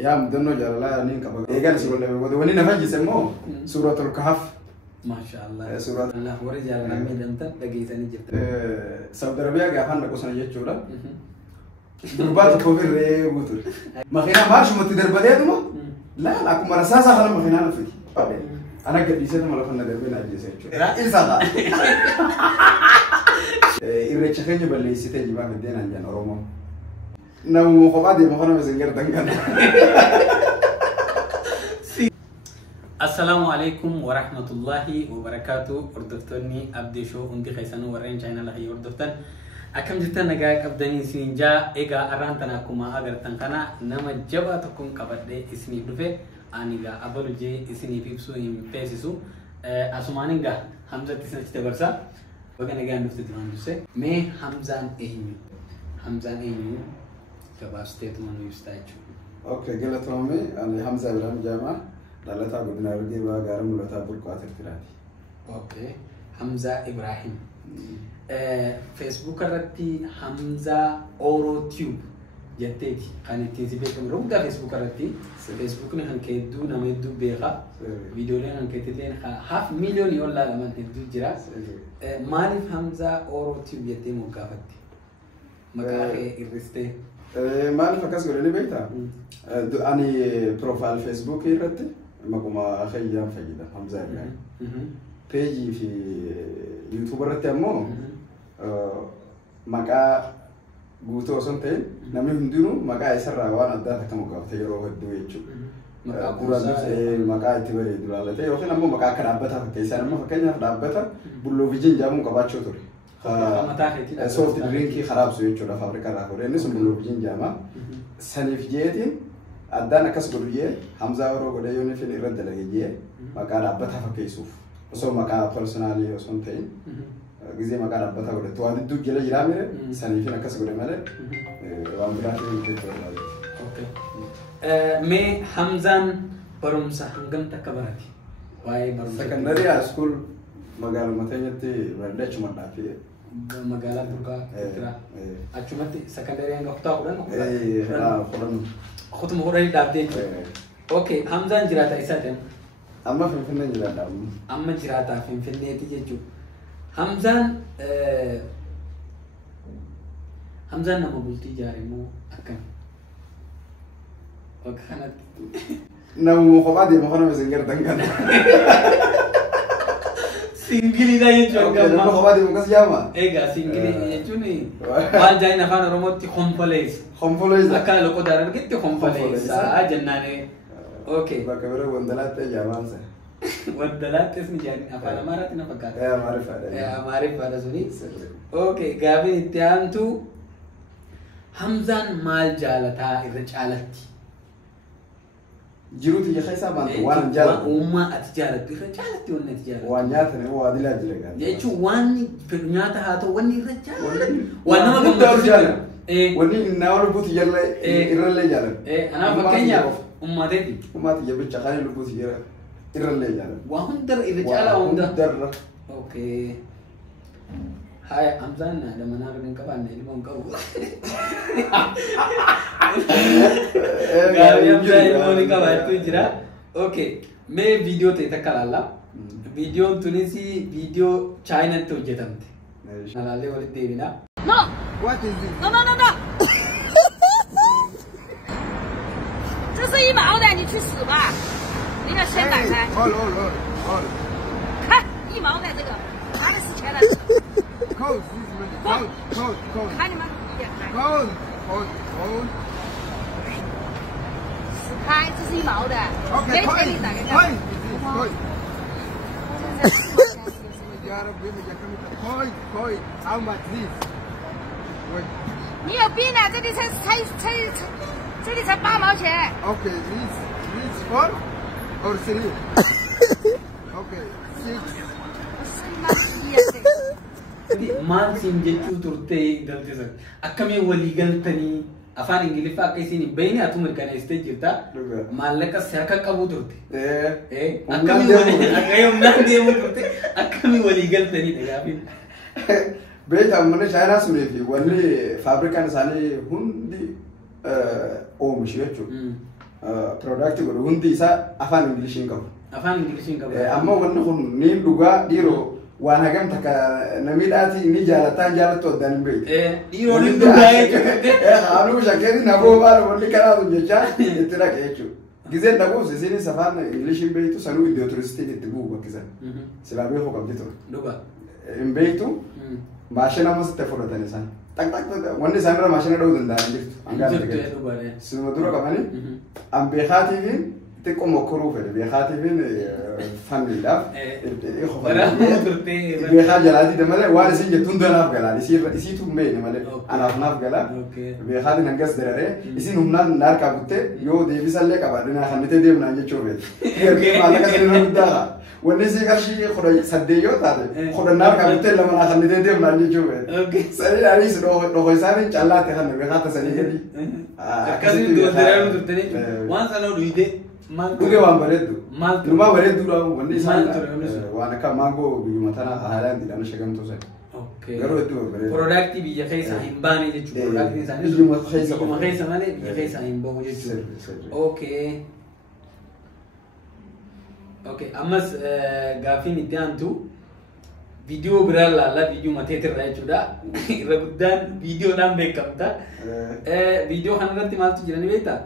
يا مدنو جلالا نين كبا إيجان سورة لبي وني نفاجي سمو سورة الكهف ما شاء الله سورة الله ورجال نمي دمتا دقيتني جبت سعودي عربية قافان لكوسنا يجورا دربات كوفير ريبوتر ما خينا مارش متدربليه دوما لا لا كم رساسة خلا ما خينا نفدي أنا قد يصير ما لفنا دربنا أجلسه لا إنسان إيرتش خيني بالله يصير جبا مدينة عندنا روما نو مخابدي مخانا مسنجر دنگان السلام عليكم ورحمة الله وبركاته أردفتني أبدي شو عندي خيسانو ورين channel هي أردفتن أكم جتا نجاك أبدني سنجا إيجا أرانتنا كوما أجر تنكنا نما جبا تكون كبده إسني بلفه أنيجا أبلو جي إسني بيبسو إم بيسسو أسمانينجا حمزة تسنى تبرسا وكان جا نفط دمان دوسه مي حمزان إيميو كبار ستيتمنت يستايجو أوكي قلت رامي أنا حمزة إبراهيم جامع دلتا بدنا رجي باقارم لتا بالقاتل تراتي أوكي حمزة إبراهيم فيسبوك رتي حمزة أورو تيوب جتتي كانت تنزبيك مروجا فيسبوك رتي فيسبوك نحن كيدو نميدو بيغا فيديو لنا كتلين 500,000 يولا لما تدو جرا مالف حمزة أورو تيوب جتتي مكافتي مكاخي إرستي مالف كاس قولي بيتا أني بروفايل فيسبوك يرتي مقوما خيام فجدا حمزة إبراهيم بيجي في يوتيوب رتيمو مكا غوتو سنتين نمي هندينو مكا يسرع وانا داتا كم قابته يروح الدويتشو مكا يتبري دولالته يوخي نمو مكا كرابتا فكيسان نمو فكينا كرابتا بلو فيجين جامو قباتشو توري سوفت درينكي خراب سويتشو لا فابريكا راكوري نسم بلو فيجين جاما سنيف جيتين أدانا كاس قولي حمزة ورو قولي يوني في الإرد لغي مكا رابتا فكيسوف وسو مكا بيرسونالي وسنتين غزي مكا رابتا قولي توان دو جيلا جرامير سنيفين كاس قولي مالي وامبراتي يمكن اوكي مي حمزان برمسا هنگم تكبرتي واي برمسا سكندري سكول مقالة متينيتي بردش مدافي مقالة بركا كترا أشومتي سكندري هنگم تاقولن خلنا ختم هوري دابدين اوكي حمزان جراتا إساتين أما في فنان جراتا أما جراتا في فنيتي جيجو حمزان حمزان نما قلتي جاري مو أكن وكانت نو مخابدي مخانا مسنجر دنگان سينجلي دا يجو كما مخابدي مكاس جاما ايغا سينجلي يجوني وان جاي نفان رموتي خمفليس أكان لو كدارن كنت خمفليس جناني اوكي بكبره وندلات جامانسا ودلات اسم جاني أفعل أمارات نفكات معرفة معرفة رسولي اوكي قابل اتهامتو حمزان مال جالتا إذا جالتي جروتي يا خيسا بانت وان جالت وما أتجالت إذا جالتي ولا تجالت وان جاتني هو أدلة جلقان يجو وان فرنياتا هاتو واني رجال وانا ما قمت واني ناول بوت يلا إرلي جالت أنا فكينيا أماتي يبي تشخاني لبوت يلا إرلي جالت وهندر الرجال وهندر وهندر اوكي هاي حمزان لما نعرف من كمان نلمون كو قال يا حمزان نلمون كمان تجرا اوكي मैं वीडियो ते तक कराला वीडियो तुनिसी वीडियो चाइना तो जेतंते नाले वाले Devina No What is it? No 这是一毛的你去死吧你要先打开看一毛的这个哪里是钱的Cold看你们点开死开这是一毛的没钱你打开How much this? 你有病啊这里才8毛钱 Okay, this 4 or 3? Okay, 6. मान सिंजेचू तुरते गलती से अक्कमी वली गलतनी अफान इंग्लिश फा कैसी नहीं बहने आतुम करने स्टेज जिता मालक का सरका कबू तुरते अक्कमी वली अक्कमी ना दे वो तुरते अक्कमी वली गलतनी थे यार بيت أمانة شاينا سميفي واني فابريكان ساني هندي أو مشيتشو product godhu hundi isaa afaan Ingiliishiin qabu. Afaan Ingiliishiin qabu. Amma wanni kun ni dhugaa dhiiroo waan hagam takka namiidhaati ni jaalataan jaalattu addaan hin beektu. Dhiiroo ni dhugaa jechuudha. Haaluu shakkeetti naboo baala wanni kanaatu jechaa itti dhaqe jechuudha. Gizeen dhaquus isinis afaan Ingiliishiin beektu sanuu iddoo turistiin itti bu'u bakkisan. Silaa beekuu qabdi ture. Dhugaa. Hin beektu maashina ammas itti fudhatan isaan. Wanni isaan irra maashina dha'uu danda'an jirtu. Hangaan ta'e. Sinuma dura qabanii an beekaatiin xiqqoo mokkoruu fedhe beekaatiin fanniidhaaf. Beekaa jalaatii malee waan isin jettu hundanaaf galaan isiitu hin beekne malee anaaf naaf galaa. Beekaatiin hangas dararee isin humnaan naarkaa buttee yoo deebisallee qabaadhinaa hannitee deemnaan jechuu feete. Maallaqa sinirra guddaa wanni si qarshii kudha saddeet yoo taate kudha naarkaa buttee lama naa hannitee deemnaan jechuu feete. Sanii anis dhoho isaanii callaatti kan beekaata sanii gadi. Akkasiin doodderaa turtanii waan sanoo dhuyitee. Dhuge waan bareeddu. Numaa bareedduudha wanni isaan waan akka maangoo biyyuma tana haalaan didhaan shagamtuu sana. Garuu hedduu bareedu. Product biyya keessaa hin baane jechuudha. Product isaanii biyyuma keessa malee biyya keessaa hin bahu jechuudha. Okay. Okay. Ammas gaafiin itti aantu viidiyoo biraan laalla viidiyoo mateetirra jechuudha. Irra guddaan viidiyoodhaan beekamta. Viidiyoo kanarratti maaltu jirani beektaa?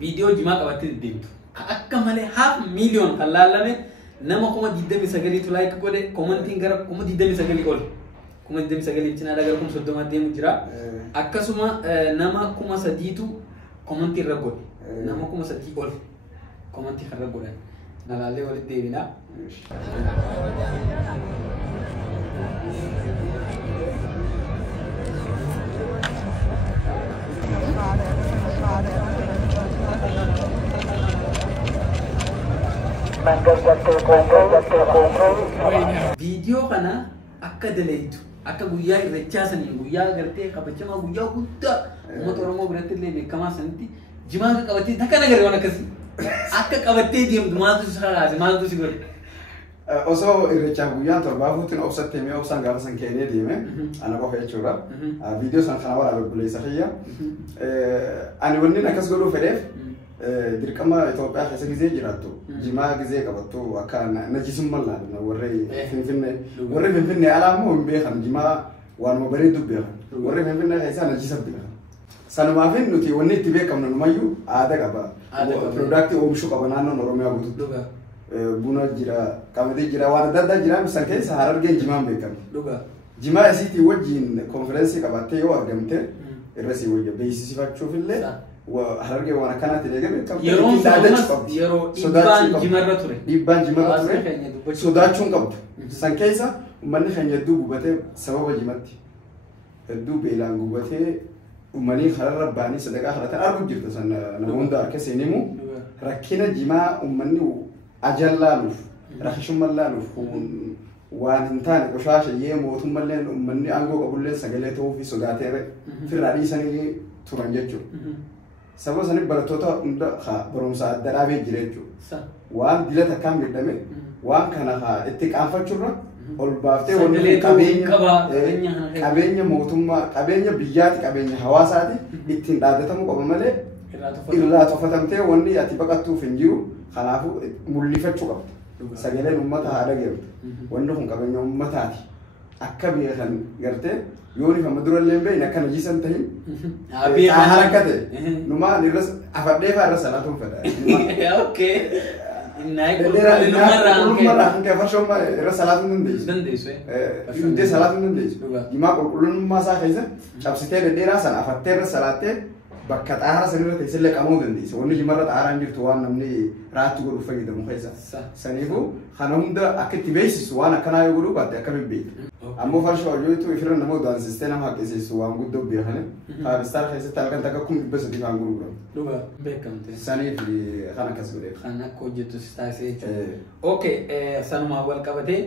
Video jimaa qabattee deemtu. Akka malee 500,000 kan laalame nama 29 like godhe commenting gara 29 ol. 29 cina gara 30 deemu jira. Akkasuma nama 3,000tu comment irra godhe. Nama 3,000 ol comment irra godhe. Nalaalee walitti deebina. Video kana akka daleetu akka guyyaa irreechaa sanii guyyaa gartee kabajamaa guyyaa guddaa uummata Oromoo biratti illee beekamaa sanitti jimaa akka qabattee takka nagari waan akkasii akka qabattee deemtu maaltu si kakaase maaltu si godhe. Osoo irreechaa guyyaan torbaafuutiin obsattee mee obsaan gaafa san keenee deeme ana qofa jechuudha. Viidiyoo san kana waraabee buleessa fayyaa. Ani wanni akkas godhuu fedheef dirqama Itoophiyaa keessa gizee jiraattu jimaa gizee qabattu akka najisummaan laadna warri Finfinnee alaa immoo hin beekan jimaa waanuma bareeddu beekan warri Finfinnee keessaa najisa beekan. Sanumaaf nuti wanni itti beekamnu numayyuu aadaa qaba. Piroodaaktii oomishuu qaba naannoon Oromiyaa guutuutti. Buna jira, qamadii jira, waan adda addaa jira san keessa Harargeen jimaan beekamu. Jimaa isiitii wajjin konferensii qabattee yoo argamte irra si wayya beeksisifachuuf illee Harargee waan akkanaatti deegame yeroo dhiibbaan jimarra ture. Dhiibbaan jimarra ture sodaachuun qabdu. San keessa uummanni keenya hedduu gubatee sababa jimatti hedduu beelaan gubatee uummanni kararra baanii sadaqaa kadhatan arguu jirta san nama hunda harka seenimu rakkina jimaa uummanni ajallaanuuf rakkishummalaanuuf waan hin taane qoshaashayee mootummalleen uummanni aangoo qabullee sagalee ta'uu fi sodaateere firraa dhiisanii turan jechuudha. Sababa saniif barattoota hunda barumsa adda dhaabee jira jechuudha. Waan dilata akkaan miidhame waan kana itti qaanfachuurra ol baaftee wanti qabeenya mootummaa qabeenya biyyaati qabeenya hawaasaati ittiin dhaabbatamuu qaba malee irraa tuffatamtee wanni ati baqattuuf hin jiru. Kanaafuu mul'ifachuu qabdu. Sagaleen uummata haa dhaggeeffattu. Wanni kun qabeenya uummataati. Akka beekan gartee yoo ni fama durallee hin beekne akka najisan tahin. Harakkate. Numaan irra afadhee fa'aa irra salaatuun fedha. Okay. Qulqullummaa hanqee farshoommaa irra salaatuun dandeessu. Iddoo salaatuun dandeessu. Jimaa qulqullummaa isaa keessa cabsitee dhedheeraa sana afattee irra salaattee bakka xaara sanirra teessillee qabuu dandeessa. Wanni jimarra xaaraan jirtu waan namni raatti godhuuf fayyadamu keessa. Saniifuu kana hunda akka itti beeksisu waan akkanaa yoo godhuu baatte akka bebbeektu. Ammoo farshoo hojjetu ifirra nama daansistee nama haqqisiisu waan guddoo beekane. Haabistaar keessatti halkan takka 1,300 kan gurguramu. Dhugaa beekamte. Saniif kan akkas godheef. Kan akka hojjetu si taasisee jechuudha. Okay, sanumaan wal qabatee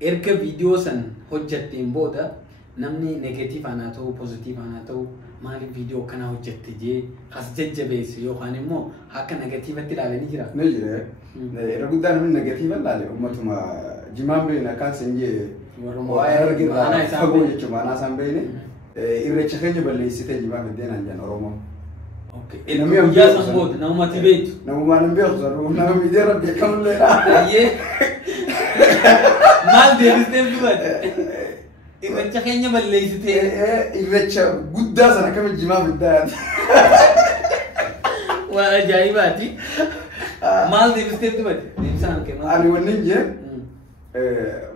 erga viidiyoo san hojjetteen booda namni negatiif anaa ta'u pozitiif anaa ta'u maaliif viidiyoo kana hojjette jee as jajjabeesse yookaan immoo akka negatiivatti ilaalanii jira. Ne jira. Irra guddaa namni negatiiva ilaale uummatuma jimaan beekne akkaan sin jee warra fagoo jechuudha anaa isaan beekne irreecha keenya balleessitee jimaa fiddeen hanjan Oromoo. namni guyyaa san booda namumatti beektu. Namummaan hin beeku saruu nama miidiyyaa irra beekamullee maal deebistee dubate? Irreecha keenya balleessitee. Irreecha guddaa sana akkamitti jimaa biddaati. Waan ajaa'ibaati. Maal deebistee dubate? Deebisaan kennu. Ani wanni jee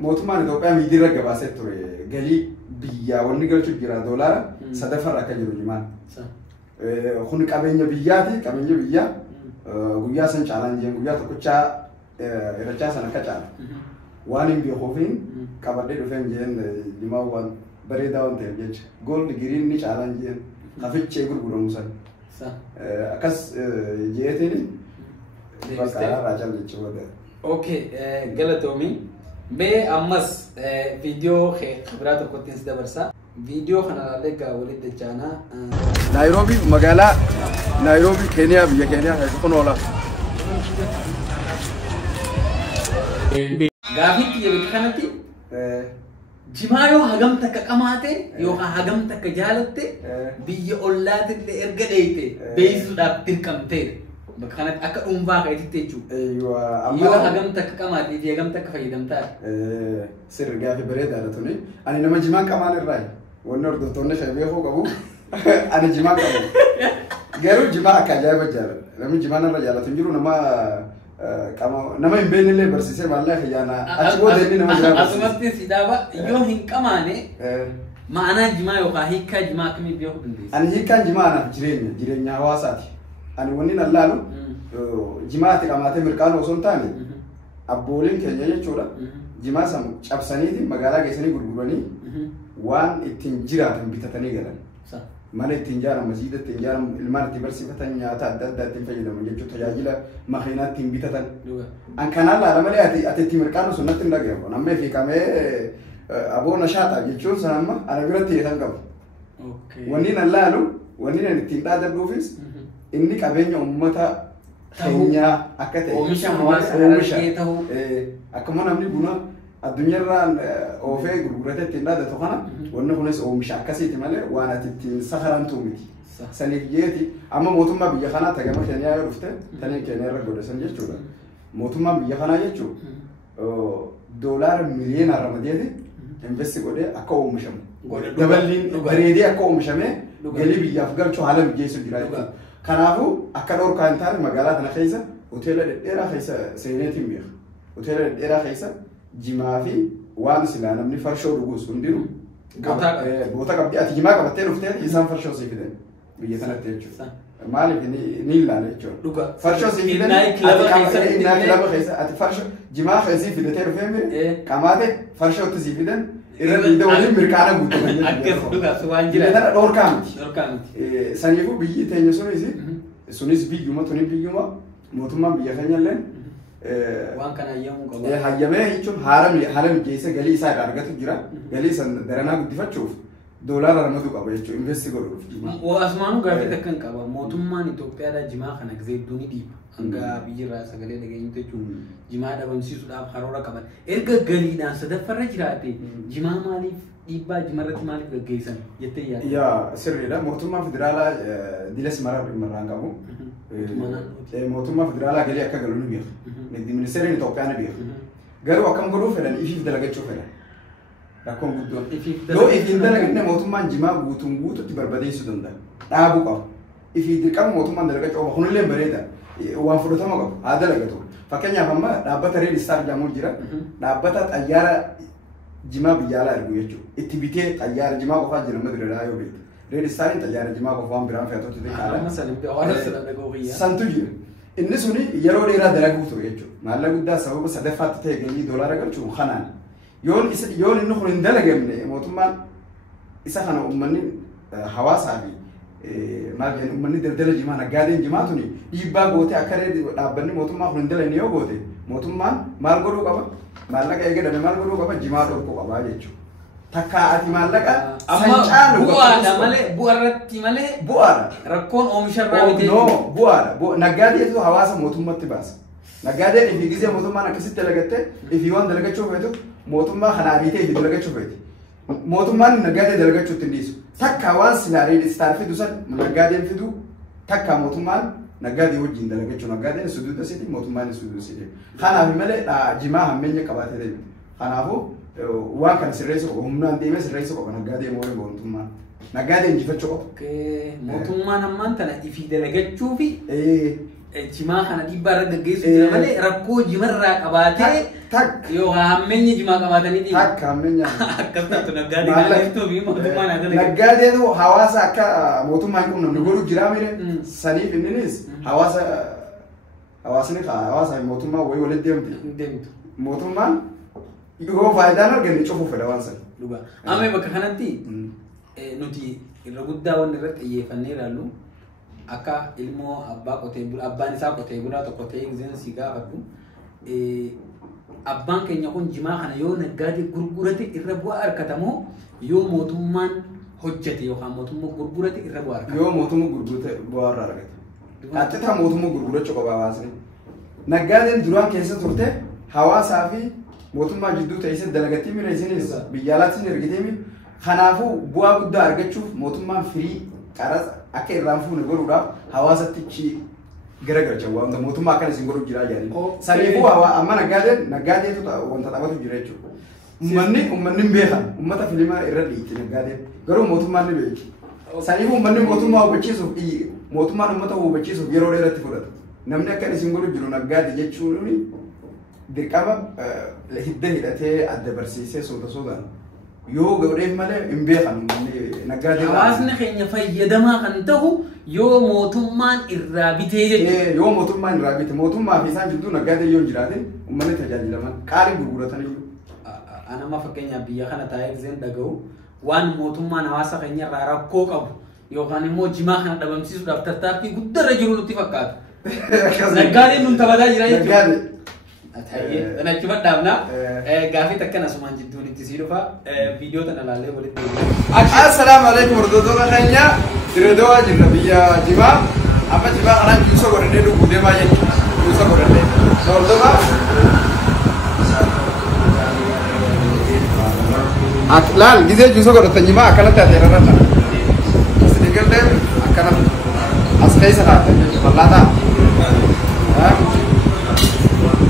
mootummaan Itoophiyaa miidiyaa irra gabaasee ture galii biyyaa wanni galchuu jira doolaara sadafarra akka jiru jimaan. Kun qabeenya biyyaati qabeenya biyyaa guyyaa san caalaan jeen guyyaa tokkochaa irrechaa sana akka caala. Waan hin beekuufiin qabadhee dhufeen jeen jimaa waan bareedaa waan ta'eef jecha gooldi giriin ni caalaan jeen kafichee gurguramu san. Akkas jeetiin bakka raajal jechuudha. Okay, galatoomii. Mee ammas viidiyoo biraa tokkotti si dabarsa. Viidiyoo kanarraa egaa walitti dachaanaa. Naayiroobii magaalaa Naayiroobii Keeniyaa biyya Keeniyaa kun oola. Gaafitti jedhu kanatti jimaa yoo hagam takka qamaate yookaan hagam takka jaalatte biyya ollaatillee erga dheeyte beeysuudhaaf dirqamteedha. Bakka kanatti akka dhuunfaa ka'eetitti jechuudha. Yoo hagam takka qamaatee fi hagam takka fayyadamtaa. Sirri gaafi bareedaadha tuni. Ani nama jimaa qamaan irraa wanni hordoftoonni shayii beekuu qabu. Ani jimaa qabu. Garuu jimaa akka ajaa'iba jaalladha. Namni jimaa narra jaallatu hin jiru nama hin beeknellee barsiisee maallaa xiyyaanaa achi booda inni nama jiraa barsiise. Asumatti si dhaaba yoo hin qamaane ma'anaa jimaa yookaan hiikaa jimaa akkamii beekuu dandeessa? Ani hiikaan jimaa anaaf jireenya hawaasaati. Ani wanni nallaalu jimaatti qamaatee mirqaan osoo hin taane abbooliin keenya jechuudha. Jimaa san cabsaniiti magaalaa geessanii gurguranii waan ittiin jiraatan bitatanii galan. Mana ittiin ijaaran, masjiida ittiin ijaaran, ilmaan ittiin barsiifatan, nyaata adda addaa ittiin fayyadaman jechuudha. Tajaajila makiinaa ittiin bitatan. An kanaan laala malee ati ittiin mirqaan osoo natti hin dhagahamu. Namni fiiqamee aboo nashaataa jechuun san amma ana biratti yeetan qabu. Wanni nallaalu wanni ittiin dhaadadhuufis inni qabeenya uummata keenyaa akka ta'e oomisha hawaasa ta'uu akkuma namni buna addunyaarraa oofee gurguratee ittiin dhaadatu kana wanni kunis oomisha akkasiiti malee waan ati ittiin safarantuu miti. Saniif jeeti amma mootummaa biyya kanaa tagama Keeniyaa yoo dhufte tanii Keeniyaa irra godhasan jechuudha. Mootummaan biyya kanaa jechuun doolaara miliyoona ramadeeti investi godhee akka oomishamu. Daballiin bareedee akka oomishamee galii biyyaaf galchuu haala mijeessu jira jechuudha. Kanaafuu akka dhorkaa hin taane magaalaa kana keessa hoteela dhedheeraa keessa seeneetiin beeka. Hoteela dhedheeraa keessa jimaa fi waan silaa namni farshoo dhugus hundinuu boota qabdii ati jimaa qabattee dhuftee isaan farshoo sii fidan biyya kanatti jechuudha. Maaliif ni ilaala jechuudha. Farshoo sii fidan kilaba keessa ati farshoo jimaa keessii fidatee dhufee mire qamaate farshootti sii fidan irra dhiida waliin mirqaana guutaman jechuudha. Dhugaas waan jira. Biyya dhorkaa miti. Saniifuu biyyi teenya sunis biyyuma tuni biyyuma mootummaan biyya keenyallee waan kana hayyamuu qabu. Hayyamee jechuun haala mijeessee galii isaa irraa argatu jira. Galii san daranaa guddifachuuf doolaara ramadu qaba jechuudha. Investi godhuuf. Asumaan gaafii takka hin qaba. Mootummaan Itoophiyaadhaa jimaa kana gizeedduu ni dhiiba. Hanga biyyirraa sagalee dhageenyu jechuun jimaa dhabamsiisuudhaaf karoora qaban. Erga galiidhaan sadaffarra jiraate jimaa maaliif dhiibbaa jimarratti maaliif gaggeessan jettee yaadda? Yaa sirriidha. Mootummaa federaalaa dilas maraan qabu. Mootummaa federaalaa galii akka galu ni beeka. Ministeerri Itoophiyaa ni beeka. Garuu akkam godhuu fedhan ifiif dalagachuu fedhan. Rakkoon guddoon. Yoo ifiin dalaganne mootummaan jimaa guututti barbadeessuu danda'a. Dhaabuu qaba. Ifii dirqama mootummaan dalagachuu qaba. Kunillee bareeda. Waan fudhatama qabu. Haa dalagatu. Fakkeenyaaf amma dhaabbata Reed Star jedhamu jira. Dhaabbata xayyaara jimaa biyya alaa ergu jechuudha. Itti bitee xayyaara jimaa qofaa jira Madiraa yoo beektu. Reed Star xayyaara jimaa qofaa waan biraan fe'atutti xiqqaadha. Santu jira. Inni suni yeroo dheeraa dalaguu ture jechuudha. Maallaqa guddaa sababa sadaffaatti ta'e galii doolaara galchuu kanaan. Yoon inni kun hin dalagamne mootummaan isa kana uummanni hawaasaa fi maal jedhan uummanni daldala jimaa naggaadeen jimaa tuni dhiibbaa gootee akka dhaabbanni mootummaa kun hin dalagne yoo goote mootummaan maal godhuu qaba? Maallaqa eegadame maal godhuu qaba? Jimaa dhorkuu qabaa jechuudha. Takkaa ati maallaqa sancaalu bu'aadha malee bu'arratti malee bu'aadha. Rakkoon oomisharraa bitee bu'aadha. Naggaadeen hawaasa mootummatti baasa. Naggaadeen ifii gisee mootummaan akkasitti dalagatte ifii waan dalagachuu feetu mootummaa kanaa biitee ifii dalagachuu feeti. Mootummaan naggaadee dalagachuutti hin dhiisu. Takka waan silaa Reed Star fidu san naggaadeen fidu takka mootummaan naggaadee wajjin dalagachuun naggaadeen suduuda siiti mootummaan suduuda siiti kanaaf malee jimaa hammeenya qabaatee deemu kanaafuu waan kana sirreessu qabu humnaan deemee sirreessu qabu naggaadee moo'ee mootummaan naggaadee injifachuu qabu. Mootummaan ammaan tana ifii dalagachuu fi jimaa kana dhiibbaa irra gaggeessu jira malee rakkoo jimarraa qabaatee yoo hammeenya jimaa qabaatanii takka hammeenya akkas taatu naggaadee galachuu fi mootummaan haa dalagatu. Naggaadeen hawaasa akka mootummaan kun namni godhu jira mire saniif inninis hawaasni mootummaa walitti deemtu mootummaan yoo faayidaan arganne cufuuf fedha waan san. Dhugaa. Amma bakka kanatti nuti irra guddaa waan irratti xiyyeeffannee ilaallu akka ilmoo abbaan isaa qotee bulaa tokko ta'ee gizeen si gaafadhu abbaan keenya kun jimaa kana yoo naggaadee gurgurate irra bu'aa argatamoo yoo mootummaan hojjete yookaan mootummaa gurgurate irra bu'aa argata. Yoo mootummaa gurgurate bu'aa irra argata. Qaxxitaa mootummaa gurgurachuu qaba hawaasni. Naggaadeen duraan keessa turte hawaasaa fi mootummaa jidduu ta'ee dalagatii mira isinis biyya alaatti ergitee kanaafuu bu'aa guddaa argachuuf mootummaan firii qaraxa akka irraan fuune godhuudhaaf hawaasatti garagalcha wanta mootummaa akkana isin godhu jira jedhanii. Saniifuu amma naggaadeetu wanta taphatu jira jechuudha. Uummanni hin beekan uummata filima irra dhiitti naggaadeen garuu mootummaan ni beeku. Saniifuu uummanni mootummaa hubachiisuuf mootummaan uummata hubachiisuuf yeroo dheeratti fudhata. Namni akka isin godhu jiru naggaade jechuun dirqama hidda hidhatee adda barsiisee soodaan yoo godheef malee hin beekan naggaadee. Hawaasni keenya fayyadamaa kan ta'u yoo mootummaan irraa bitee jechuudha. Yoo mootummaan irraa bite mootummaa fi isaan jidduu naggaadee yoo jiraatin uummanni tajaajilaman qaalii gurguratan iyyuu. Anama fakkeenyaaf biyya kana taa'ee gizeen dhaga'u waan mootummaan hawaasa keenya irraa rakkoo qabu yookaan immoo jimaa kana dhabamsiisuudhaaf tattaaffii guddaarra jiru nutti fakkaata. Naggaadeen nun taphataa jira jechuudha. Natti badhaafna gaafii takkana sumaan jidduun itti sii dhufa viidiyoo tana laallee walitti deebi'a. Assalaamu alaikum hordoftoota keenya Dirreedawaa jirra biyya Jimaa amma Jimaa kanaan juusa godhannee dhuguu deemaa jechuudha. Juusa godhannee hordofa laal gizee juusa godhatan Jimaa akkanatti adeemaa irra asii galtee akkana as keessa laatan jechuudha mallaataa.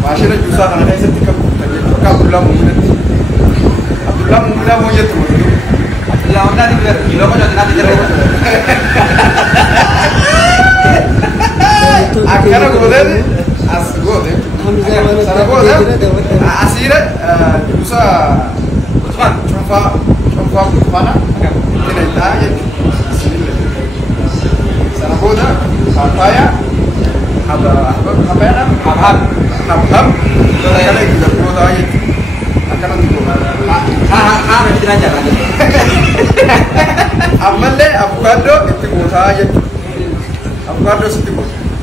Maashina juusaa kana keessatti kan gurgurtan jechuudha akka Abdullaa Muuminatti. Abdullaa Muuminaa moo jettu murtuu? Abdullaa Muuminaa ni bira kiiloo mana naati jira. Akkana gootee as goote. Sana booda asiira juusaa cuunfaa gurgurfana itti naqxaa jechuudha. Sana booda paappaayyaa habaan kalau kita buat aja akan nanti kita jalan amalle avocado itu buat aja avocado itu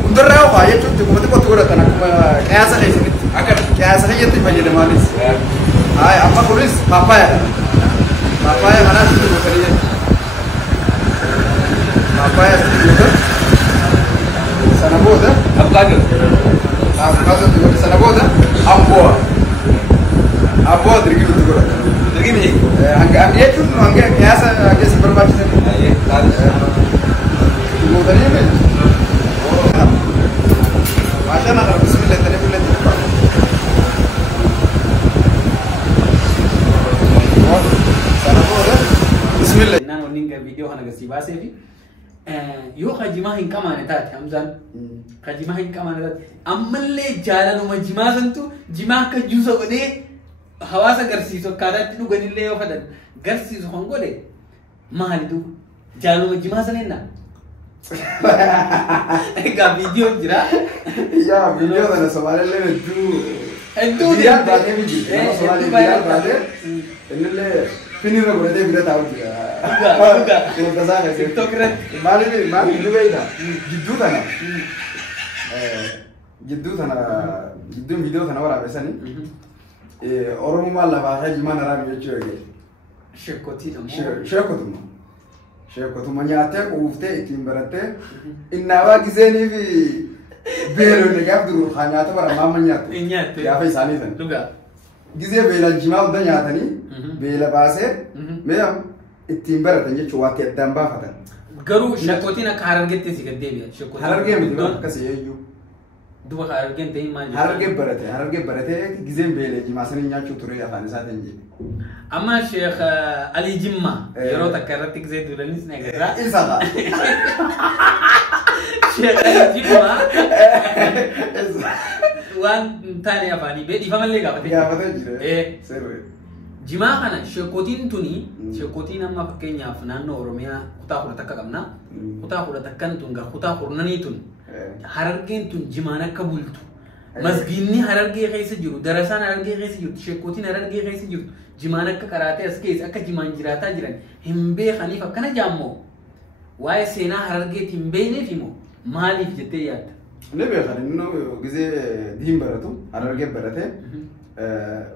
untuk rawa aja itu buat udah tanah kayak saya ini agar kayak saya itu banyak manis ay apa tulis papaya mana itu buat aja papaya itu sana boda avocado di sana boda amboa dirigi itu gora dirigi nih angga itu angga biasa angga supermarket ini itu boda ini masya Allah bismillah tadi boleh sana boda bismillah nah uninga video hana gasi base fi yoo kajimaa hin qabne taate Hamzaan kajimaa hin qabne taate ammallee jaalaluma jimaa santu jimaa akka juusa godhee hawaasa garsiisu akkaataatti dhuganillee yoo fedhan garsiisu kan godhe maalitu jaalaluma jimaa sanenna egaa viidiyoo jira yaa viidiyoo kana Somaalilee hedduu viidiyoo baatee viidiyoo Somaalilee viidiyoo baatee innillee finirra godhatee bira taa'u jira. Duga. TikTok irratti maaliif nu beeyna jidduun viidiyoo tana waraabessanii Oromummaan lafaa jimaan araami jechuu eegale. Sheekotuma nyaattee quuftee ittiin barattee innaawaa giseenii fi beelonni gaaf duru haa nyaata bara maamma nyaattu gaafa isaanii san. Duga. Gisee beelan jimaa hunda nyaatanii beela baasee mee ittiin baratan jechuun waatti addaan baafatan. قرو شكوتينا كهرجت تسيق الدنيا شكوتين هرجع من دون كسيجو دوبا هرجع تاني ما هرجع برته جزء بيله جماعة سنين يانشو تري أفاني ساتنجي أما شيخ علي جمّة يرو تكررت جزء دولاني سنعكرا إنسان شيخ علي جمّة وان تاني أفاني بدي فما اللي قابته يا فتى إيه سير جماعة أنا شكوتين توني شكوتين أما فكينيا فنان أوروميا كتا خورا تكا قمنا كتا خورا تكن تونغا كتا خورا نانيتون هررجين تون جمانا كبولتو مسجيني هررجي غيس جرو درسان هررجي غيس جرو شكوتين هررجي غيس جرو جمانا ككراتة أسكيس أكا جمان جراتا جران همبي خليفة كنا جامو واي سينا هررجي تيمبيني فيمو مالي في جتيات نبي خلينا إنه جزء دين براتو هررجي براتة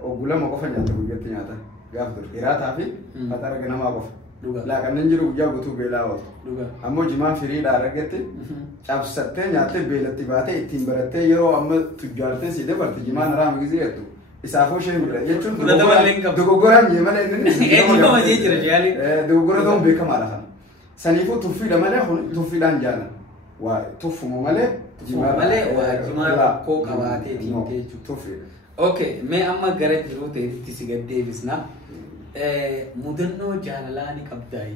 أقوله ما قفن جاته بيجتني جاته قافدر إيرات عفي فترة كنا ما قف لا كنا نجرو جاب بتو بيلاو أمو جمان فريد هررجتي شاف ستة جاته بيلتي باتة تيم براتة يرو أما تجارته سيده برت جمان رام جزء يتو إسافو شيء مره يجون دوغورام جمان إنه إنه ما يجي رجالي دوغورا دوم بيكم على خان سنيفو توفي لماله هون توفي لان جانا وتوفو ماله ماله وجمال كوكا باتة تيم تيجو توفي اوكي ما اما غرت جروته تسيغد ديفيسنا مدنو جالالاني قبداي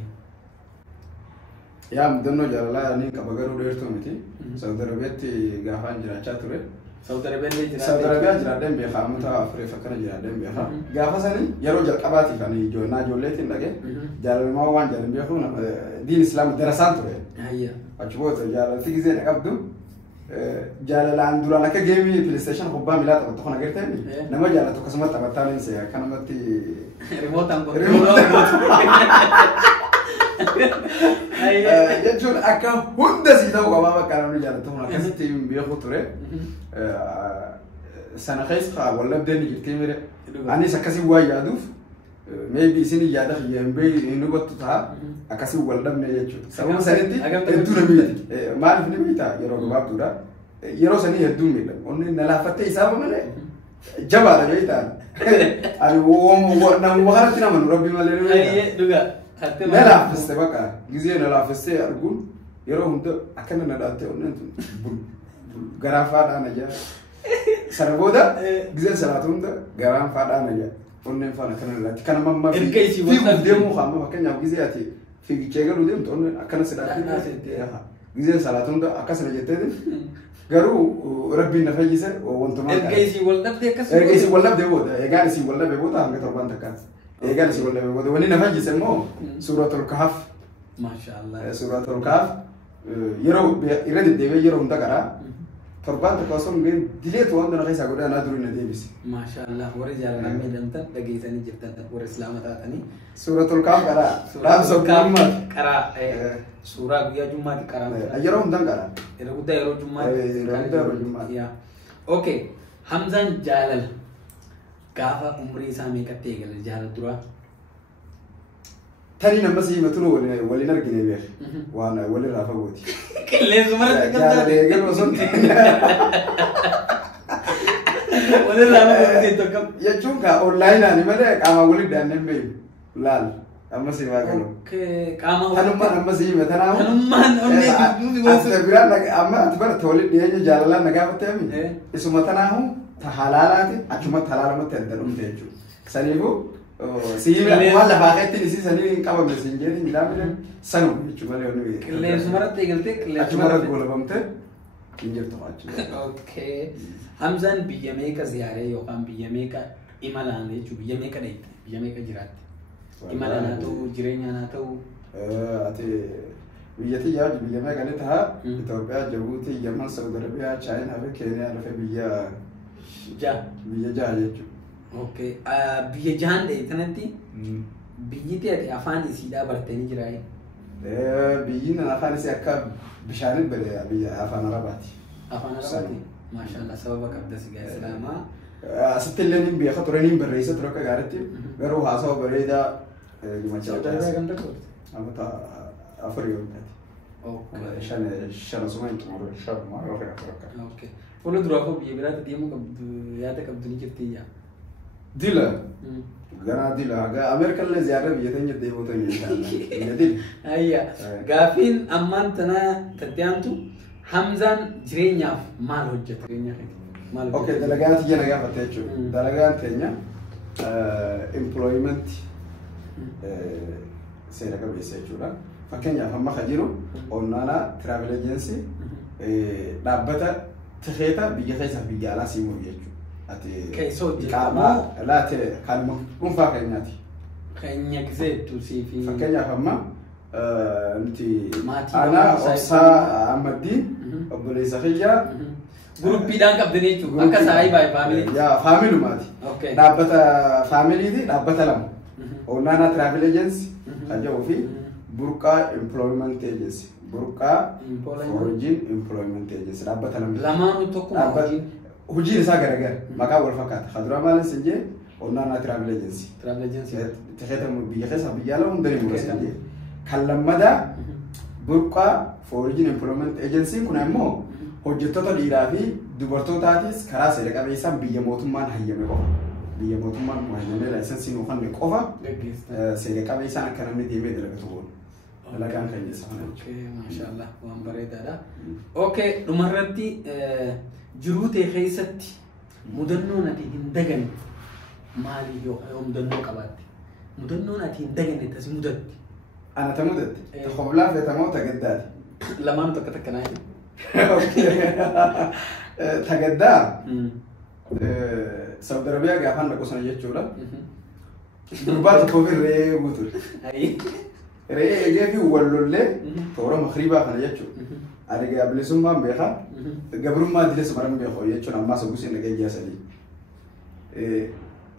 يا مدنو جالالاني كبغرو ديرتو متي سعودي عربيتي غافان جراچا توري سعودي عربيا سعودي عربيا جرادن بيخا متا افري فكر جرادن بيخا غافا سني يرو جقباتي كاني جونا جوليتين دغه جالال ما وان جالن بيخو دين اسلام درسان توري هيا اجبوت جالال في زين قبدو جالال عندنا لك جيمي بلاي ستيشن خبا ميلاد تخنا غيرتني نما جالال تقسمت تبتالين سي كان متي ريموت انكو يجون أكا هندا سيدا وقبابا كانوا جالال تخنا كستي بيخو توري سنة خيس خا ولا بدني جبتي ميري أنا سكاسي واي يادوف maybe sini yada yembe inu batuta akasi walda mne yecho sababu saniti edu na miti maarif ni mita yero gabab tura yero sani edu mita onni nalafate isabu male jaba da mita ali wo na wahara tina man rabbi male ay duga hatte nalafste baka gize nalafste argun yero hunta akana nadate onni garafa da naja saraboda gize salatunda garafa da naja ونن فانا كان ماما في ديمو خامه كان يا غيزياتي في كيغلو ديم تون كان سداتي غيزي صلاتون دا اكسن جتدي غرو ربي نفيسه وانتم الجيسي ولد ديكس الجيسي ولد ديبو يغالسي ولد بيبو تا هم تربان تكاس يغالسي ولد بيبو وني نفيسه مو سوره الكهف ما شاء الله سوره الكهف يرو يرد ديبي يرو متقرا تربان تكاسون بين دليت وانا غيسا غدا نادرو نديبس ما شاء الله ورجال نمي دمت دغيتني جبت ور اسلام تاتني سوره الكهف قرا رام سو محمد قرا سوره يا جمعه قرا يرو دان قرا يرو غدا يرو جمعه يرو جمعه يا اوكي حمزه جلال كافا عمري سامي كتيغل جلال درا تاني نمسي متنو ولي نرجع بيه وانا ولي رافع بوتي كل زمرة كذا قال وصلت ولي رافع بوتي تكم يا شوكا أونلاين أنا ما ده كام أقولي ده نمبي لال أما سيما كلو اوكي كام هنومان أما سيما تناو هنومان أستبرا لك أما أتبر تولي ديجي جاللا نجابة تامي اسمه تناو تحلالاتي أشوف تحلال ما تندرون تيجو سنيبو سيما ولا باقي نسي سنين كم بسنجين نلامي سنو يشوفوا لي ونبي كله زمرة تيجلتك كله زمرة تقول بمته إنجيل تواجه اوكي همزان بيجاميكا زيارة يوكام بيجاميكا إمالان يشوف بيجاميكا ديت بيجاميكا جرات إمالان تو جرينيا تو أتي بيجتي جاج بيجاميكا نتها إثيوبيا جيبوتي يمن سعودي عربيا تشاينا في كينيا في بيجا جا يشوف اوكي بيجا جان ديت ننتي بيجتي أتي أفاني سيدا برتني جراي بيجينا أفاني سيأكل بشارين بلي بيجا أفان رباتي أفان رباتي ما شاء الله سببك أبدا سجى سلاما أستلني بيخطرني برئيسة تركة قارتي غيره هاسو بريدا سعودي عربيا كم تقول أما تا أفريقيا اوكي شان سمعين تمر شان ما يروح يفرق اوكي فلو دروافو بيبرات ديمو كم ياتك كم دني كتير دلا قنا دلا أمريكا اللي زيادة بيتني ديبوتني إن شاء الله دل أيه قافين أمان تنا تديانتو حمزان جرينيا مال وجه جرينيا مال أوكي دلقات جينا قافة تيجو دلقات تيجنا employment سيرك بيسيجولا فكان يفهم ما خجيرو أونانا travel agency دابتا تخيتا بيجي بيجالا سيمو بيجو أتي كيسو كاما لا تي كان مفاق إناتي خينيا كزيت توسي في فكان يفهم نتي أنا أوسا أمدين أبوليس خيجا group bidang kap dini tu, angka saya by family. Ya family mati. Okay. Dapat family di dapat lam. Onana travel agency, kaja ofi. Burka employment agency. Burka origin employment agency. Dapat lam. Lama untuk origin. Hujin sa gara-gara. Maka berfakat. Khadra malan senje. Onana travel agency. Travel agency. Terkait biasa biasa dari mulai senje. Kalau mada burka origin employment agency kuna mo. hojjettoota dhiiraa fi dubartootaatis karaa seera qabeessaan biyya mootummaan hayyame qofa. Biyya mootummaan hayyame laayisensiin uffanne qofa seera qabeessaan akka namni deemee dalagatu goonu. Dalagaan kan jedhisa kana jechuudha. Maashaallah waan bareedaadha. Okay dhumarratti jiruu ta'e keessatti mudannoon ati hin daganne maali yoo mudannoo qabaatte? Mudannoon ati hin daganne tas mudatti. Ana ta mudatti. Qoblaa feetamoo ta gaddaati. Lamaan tokko takka naa تجدا سعودي عربية قافان نقصنا يجورا دربات كوفي ري وتر ري يجي ولله تورا مخربا خنا يجو أرجع قبل ما بيخا قبل ما دلس مرام بيخو يجو نما سبوسي نجي جاسدي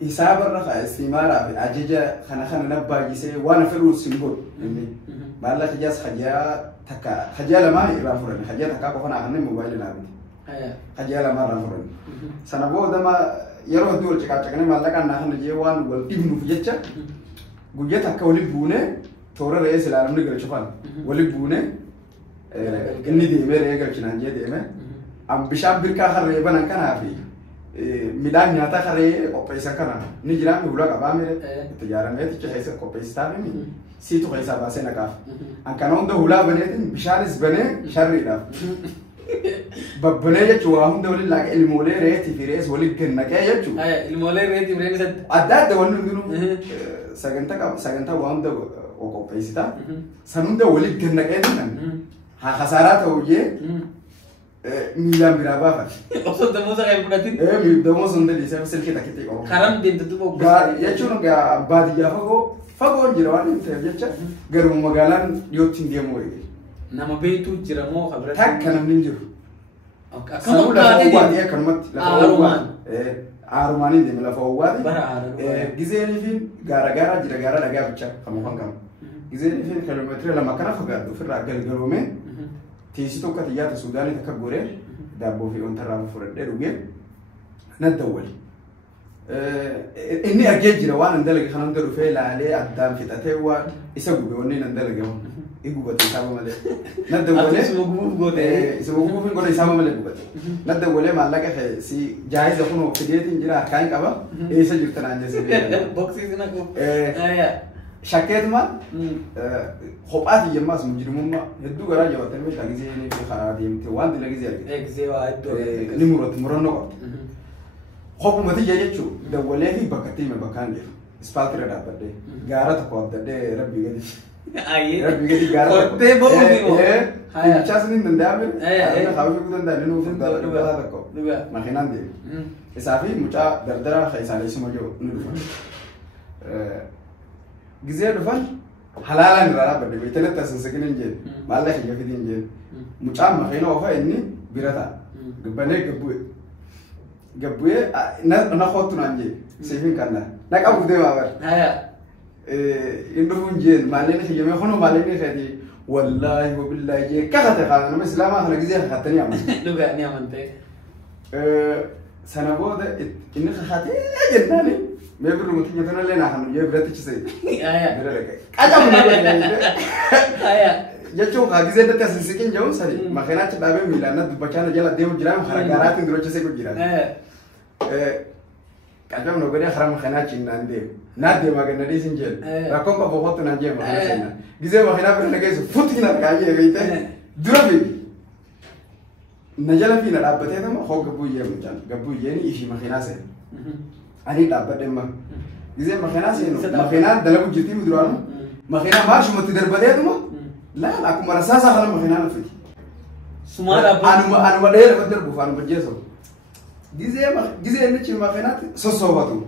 حساب الرخاء استمارة أجيجا خنا نبى يسي وانا فلوس سيمبول ما الله خجاز خجا تكا خجا لما يرافرني خجا تكا كفنا عني موبايل نابي خجا لما رافرني سنبو دما يروح دول cakap-cakapnya malah kan nah najewan wal ibnu fiyatcha gujja takka wali bune tora rees lalam ne garchufan wali bune inni de mere garchina je de me am bisham birka kharre banan kana fi midaan nyaata kharre qopheessa kana ni jiraan bula qaba mere tijaarame ticha heesa qopheessa mi situ heesa baase naqaf an kana hunda hula baneetin bishaanis bane sharriidhaaf babbanee jechuun waa hunda waliin laaqee ilmoolee reetii fi rees waliin gannaqee jechuun. Ilmoolee reetii fi rees adda adda wanni hundinuu sagantaa waa hunda qopheessita. San hunda waliin gannaqee jiran hasaaraa ta'uyyee miilaan biraa baafata. Osoo damoosa kan fudhatin. Damoosa hunda dhiisee silkii takkitti qabu. Karam deemtatu boqu. Jechuun baadiyyaa fagoo jira waan hin ta'eef jecha garuu magaalaan dhiyootti hin deemu wayii. Nama beektu jira moo kabira? Takka namni hin jiru. Akkuma kaatee waati akkanumatti lafa owwaati. Aarumaaniin deeme lafa owwaati. Gizeenii fi gaara jira gaara dhagaa bicha kan mufan qabu. Gizeenii fi kiiloomeetira lama kana fagaatu ofirraa galgaloomee tiisii tokko xiyyaata Suudaanii takka goree daabboo fi wantarraa fudhadhee dhugee naddawwali. Inni argee jira waan hin dalage kan hunda dhufee ilaalee addaan fixatee waan isa gube wanni hin dalagamu. Igubate sama malee. Nadda wale. Ismuguf gote. Ismuguf in gote sama malee gubate. Nadda wale mallaqa fe si jaayiza kuno fideetiin jira harkaan qaba. Eessa jirtan aan jese. Boksii sina ku. Shakkeetuma kophaati yemmaas mujrimummaa hedduu garaa jabaatan mee dhagizee ni fi karaa deemte waan dila gizee argite. Gizee waa iddoo. Ni murannoo qabdi. Kophumati jechuu dawwalee fi bakka itti hime bakkaan jiru. Ispaaltira dhaabbadhee gaara tokko abdadhee rabbii gadi. Rabbi gadi gaara. Kottee bo'uu fi moo. Bichaas ni danda'ame. Ana kaawwee fi guutuu danda'ame nuuf daldala tokko. Makiinaan deeme. Isaa fi mucaa dardara isaalee sima jiru ni dhufan. Gizee dhufan halaalaan irraa dhaabbadhe beektanatti asinsikin hin jenne maallaqa hin jafiti hin jenne. Mucaan makiina ofa inni bira ta'a. Gabbanee gabbu'ee na kootu naan jenne siifin kannaa. Na qabu deemaa bara. إنهم جين مالين خي جميع خنو مالين خدي والله وبالله جين كخت خان أنا بس لا ما خلنا جزيه خدتني عم لقى نعم أنت سنة بود إن خاتي جناني ما يقولوا متى جتنا لنا خنو يبرد تشسي آية برا لك أجمع آية جاتشو خاجزة ده تسنسكين جاون سري ما خينا تبابي ميلانا دبكان جلا ديم جرام خرجارات إندرو تشسي كل جرام كأجمع نقولي خرام خناش نانديم نادي ما كنا دي سنجل راكم بفوت نانديم ما خنا جزء ما خنا بنا جالس فوت كنا كايه بيته دربي نجلا فينا لعبتها ما هو قبويه مجال قبويه يعني إيش ما خنا سين أنا لعبت ما جزء ما خنا سين ما خنا دلوا جتي مدران ما خنا مارش ما تقدر بديه ما لا أكو مرساسة خلا ما خنا نفدي سمارة أنا ما داير بدر بوفان بجيسو جزء نتشي ما خنا سوسوباتو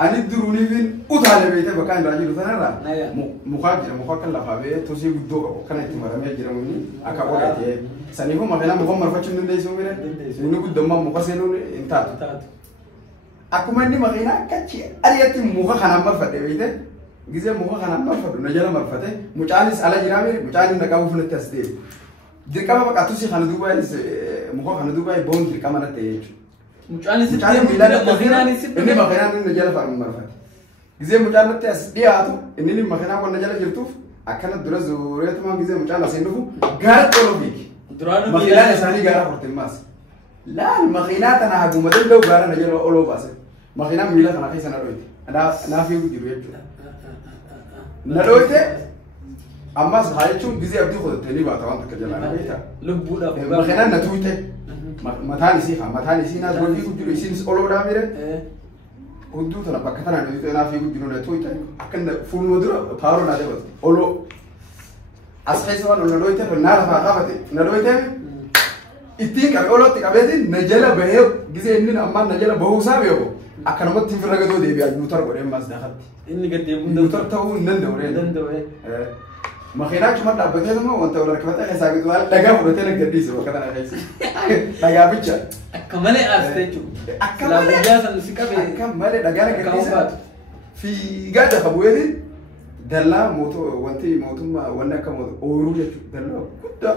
أنا دروني فين أطالع بيته بكان راجل ثانية مخاجر لفابه توسي بدو كان يتمرر مية جراموني أكابورة تيه سنيفو ما خنا مخمر فتشون دندي سوميره ونقول دمام مقاسينون انتات أكو مني ما خنا كتشي أريتي مخا خنا مرفته بيته جزء مخا خنا مرفته نجلا مرفته مجالس على جرامي مجالس نكابو فن التسديد دكما بقى توسي خنا دوباي مخا خنا دوباي بون دكما نتيجه مجالس مجالس ميلاد مخنا إني مخنا نجلا فارم مرفته جزء مجالس تسدياتو إني مخنا كون نجلا جرتوف أكنت درس وريت ما جزء مجالس سيندفو غار كولوبيك مخنا نساني غار فرتماس لا المخينات أنا هجوم بدل لو غار نجلا أولو باس مخنا ميلاد أنا كيس أنا رويت أنا في وجود رويت نرويت أما سهايتشون جزء أبدي خد تاني باتوان تكجلا أنا بيتا لبودا مخنا نتويته متاني سينا دول في وجود يسين أولو داميره هدوء تنا بكتنا نتويته أنا في وجود نتويته أكن فول مدرو بارو نادبت أولو أسخيس وان نرويته بالنار ما خافته نرويته إتيك أولو تكابيتي نجلا بهيو جزء إننا أما نجلا بهوسا بيو أكن ما تفرق دو دي بيا نوتر قريم ماس دخلت إني قد يكون نوتر تاو نندوري ما خيرك شو مرة بتهزم وانت ولا ركبتك ساقط ولا لقى بتهلك جديس وكذا خيس لقى بيتشا أكمل أستيجو أكمل لقى جديس في قاعدة خبويري دلا موتو وانتي موتو ما وانا كموت أوروجة دلا كده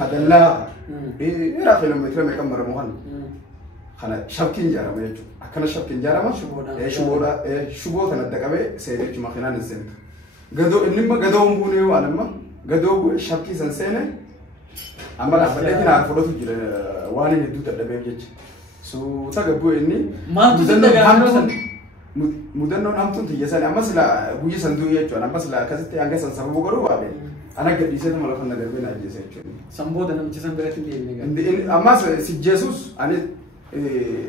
هدلا إيه راح كيلومتر مكان مرة مهان خنا شبكين جارا ما يجو أكنا شبكين جارا ما شبودا أنا دكابة سيرك ما خنا نزلت قدو إنما قدو مبوني وانا ما قدو شبكي سنسينه أما لا بدأتي نعرف فلوس جل واني ندوت الدبيب جت سو تقبو إني مدنو نامتون تيجسان أما سلا بوجي سندوية جو أنا بس لا كذا أنجز سنسافو بقرو وابي أنا قد يصير ما لفنا دربنا أجلسه جو سامبو ده نمشي سنبرة تلي أما سي جيسوس أنا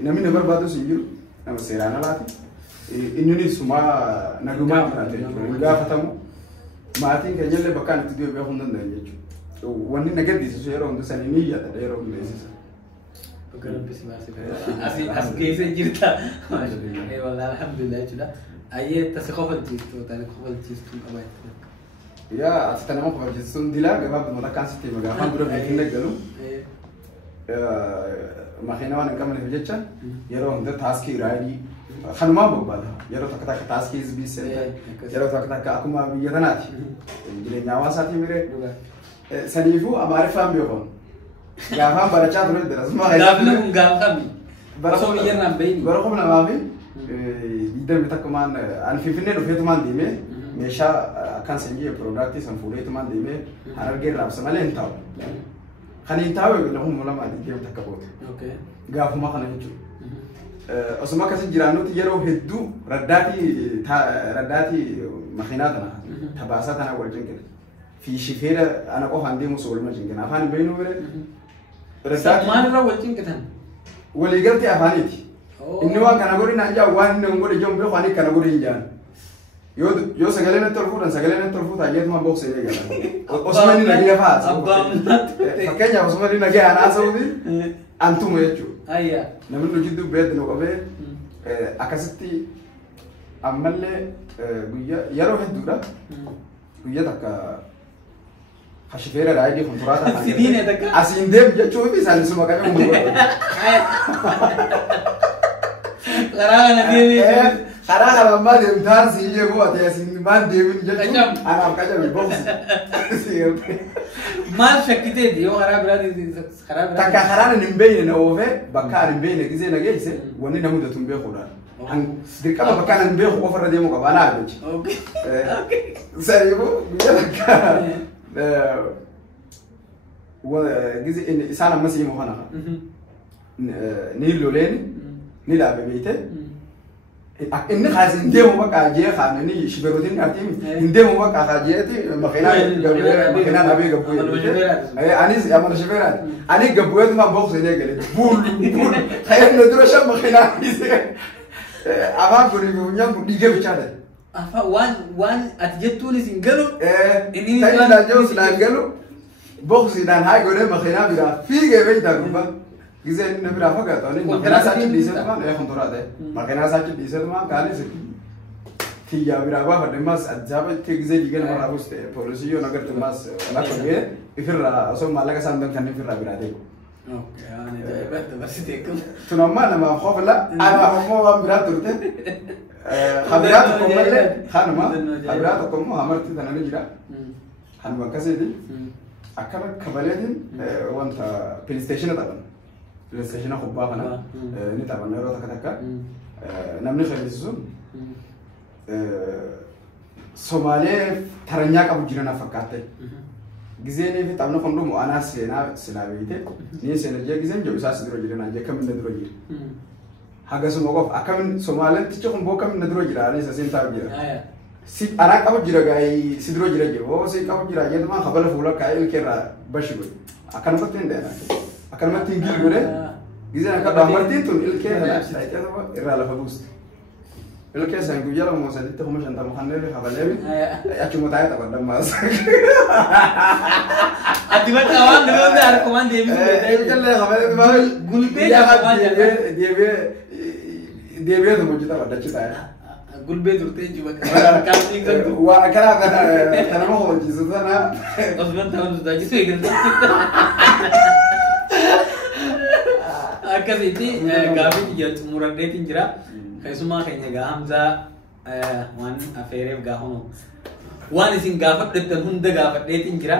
نمي نبر بادو سيجيو نم سيرانا لاتي إنني سما نجوما نجا فتامو ما أتين كجيل بكان تديو بيهون دندن يجو واني نجد ديسو يرو عند سنيني يا تديرو ميسيس بكرم بس ما أسي كيس جرتا إيه والله الحمد لله جدا أيه تسخف الجيستو تسخف الجيستو أباي يا أتتنامو خبر جيستون ديلا جواب ملا كان ستي مجا خان برا بيكين لك دلو ما خينا وانا كمان في جتة يرو عند تاسكي رايدي خنما بقبلها يرو تكتك تاسكي زبيس يرو تكتك أكو ما بيجتناتي جل نواساتي ميره سنيفو أمارفة بيوم غافام برچات رو درس ما غافلم غافامي برسو يرنا بيني برخم لا مافي يدر متكمان ان في فينه دو فيتمان ديمه ميشا كان سنجي برودكت سن فوريتمان ديمه هرغير رابس مالين تاو خني تاو لهم ولا ما دي تكبوت اوكي غاف ما خنا هجو اسما كسن جيرانو تيرو هدو رداتي مخيناتنا تباساتنا ورجنك في شفيرة أنا قف عندي مسؤول ما جنكنا أفاني بينو بره ما نرى وجهك تان واللي قلتي أفانيتي إنه وان كان أقولي نانجا وان نقولي جنب بيو خاني كان أقولي إنجان يو سجلنا الترفوت أجيت ما بوكس إليه قال أسمعني نجيا فاز فكينيا أسمعني نجيا أنا أسوي أنتم يجوا أيه نمن نجدو بيت نقبل أكستي أمله يروح الدورة ويدك خشفيرة رايدي خنطرات سيدين يدك أسين دم جتشوف في سالس ما كان يوم خرانا ديني خرانا لما دم تان سيجي هو أتياسين ما دم جتشوف أنا أبكي ببوكس ما شكيتي ديو خراب رادي خراب تكا خرانا نبين نوفه بكار نبين كذي نجيس وني نموذج تنبيه خوران عن دكما بكار نبيه خوفر ديمو كبانا أبيج أوكي سريبو بيلك وجزء إن إنسان مسيح مهانا نيل لولين نيل أبي بيته إني خاص نديمو بقى جيه خانني شبروتين كاتيم نديمو بقى خاجيتي مخينا نبي قبوي أنا أمر شبيرات أنا قبوي ما بوخ زي قال بول خير ندرو شاب مخينا أما كوري بنيام ديجي بيشاده أفا وان أتجتوني سنجلو إني لا جوز لا قالوا بوخ زيدان هاي قولي مخينا بيرا في جيبي تاكوبا gize ne bira faga to ni makena sachi diset ma ya khondora de makena sachi diset ma kali se ti ya bira ba fade mas ajaba te gize digen ma rabuste polisi yo nagar te mas na ko ge ifirra so malaga sandan kan ifirra bira de okay ana jaibat bas tekum tunamma na ma khofla ana mo wa bira turte khabirat ko malle khanma khabirat ko mo amarti tanani jira hanwa kasedi akara kabaledin wanta police station taban لسه خبابنا نتابع نروح تكتكا نمني خليزون سومالي ترنيا كابو جيرنا فكاتة جزيني في تامنا كندوم أنا سنابيته نيه سنرجع جزين جو إساس ندرو جيرنا جا كم ندرو جير هاga سموقف أكمل سومالي تيجي بو كم ندرو جير أنا سين تابع جير si anak kamu jira gai sidro jira jo si kamu jira jadi mah khabal fulla kail kera bashibul akan matin deh akan matin gil gule giza akan bamartin tuh ilke hala itu apa irala fabus ilke saya gujala mau saya itu kamu jangan tamu khandel khabal lebi ya cuma tanya tak ada mas adibat kawan dulu deh ada kawan dia bisa kan le khabal lebi gulpe jangan dia tuh mau cerita pada cerita ya gulbe durte juga kami kan wah kenapa karena mau jisu sana osman tahun sudah jisu gitu akan itu kami juga umuran dia tinjra kayak semua kayaknya gak hamza wan affaire gak hono wan isin gafat depan hunda gafat dia tinjra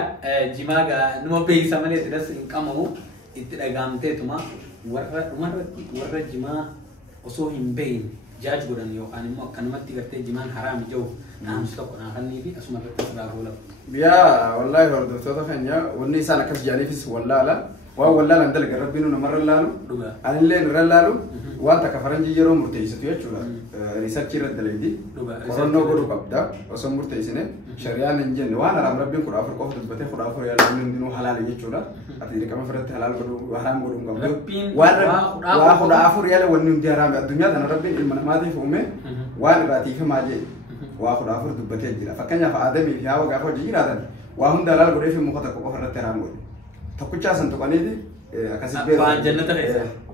jima ga numa pay sama dia tidak sing kamu itu gamte tuma warra jima oso himbein judge gudan yo kan mati garte jiman haram jo nam stop na kan ni bi asma ta bola biya wallahi wardo to kan ya wonni sana kas jani fis wallala wa wallala ndal garabinu na maralalu an len ralalu wa ta kafaranji yero murtaisatu yachula research radalidi koronno godu kabda oso murtaisine sharia njen wa na ram rabbin qura afur ko bate qura afur ya lan dinu halal yachula ati kama farat halal godu haram godu ngam wa qura afur ya wonni ndi haram dunya dan rabbin ilman madi fume wa rati fi maje wa qura afur dubate jira fakanya fa adami fi hawa ga ko jira dan wa hum dalal godu fi mukhata ko farat haram godu takucha santo kanidi akasi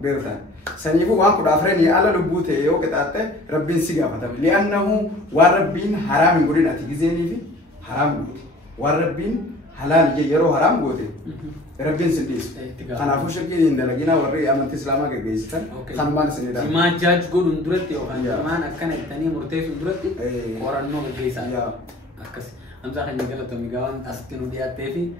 berta sanifu wa qura afreni ala lubute yo ketate rabbin siga fatam li'annahu wa rabbin haram godin ati gizeni fi haram wa rabbin halal yero haram gode rabbin sidis kana fu shaki inda lagina warri amanti islama ga geistan kan man sinida ma judge godun durati o kan man akana tani murtay durati qoranno ga geisa akasi amza kan nigala to migawan astinu dia tefi